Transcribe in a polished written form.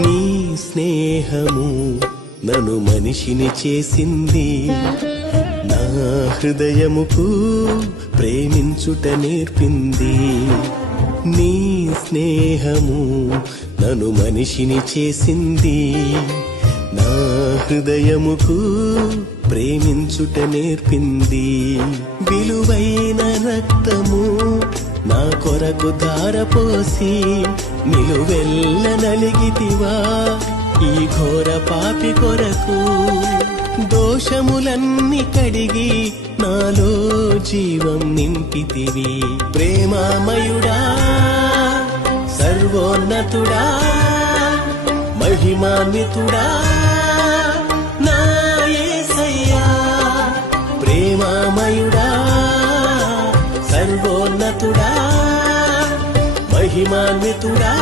నీ స్నేహము నన్ను మనిషిని చేసింది, నా హృదయముకు ప్రేమించుట నేర్పింది. నీ స్నేహము నన్ను మనిషిని చేసింది, నా హృదయముకు ప్రేమించుట నేర్పింది. విలువైన రక్తము నా కొరకు ధారపోసి నిలువెల్ల నలిగితివా ఈ ఘోర పాపి కొరకు. దోషములన్నీ కడిగి నాలో జీవం నింపితివి. ప్రేమామయుడా, సర్వోన్నతుడా, మహిమాన్వితుడా నా యేసయ్యా. ప్రేమామయుడా, సర్వోన్నతుడా, మహిమాన్వితుడా